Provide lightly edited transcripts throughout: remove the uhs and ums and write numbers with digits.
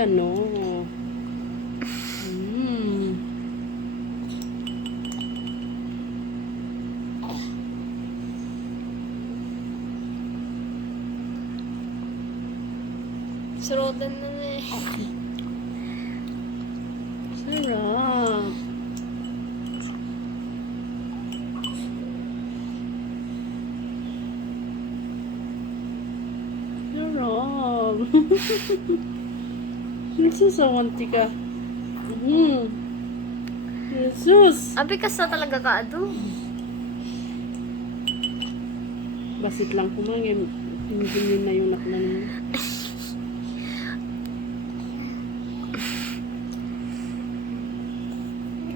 oregano. Surutan na eh. Sarap. Sarap. Nagsasawanti ka. Jesus. Abi ka sa talaga ka ado. Basit lang kumangin. Hindi na yung naknan mo.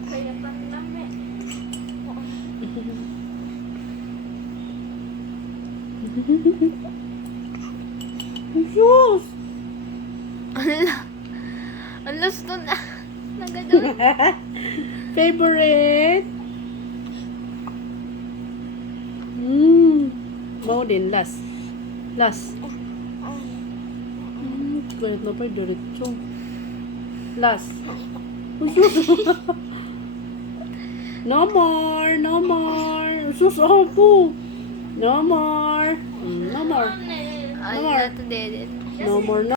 Kaya pa namin. Jesus. Ala. Alas to na. Nagadon. Favorite? Mau din, last. Last. Kahit na pa, diretso. Last. No more, no more. Sus, ako. No more. No more. Ay, more. nato din. No more, no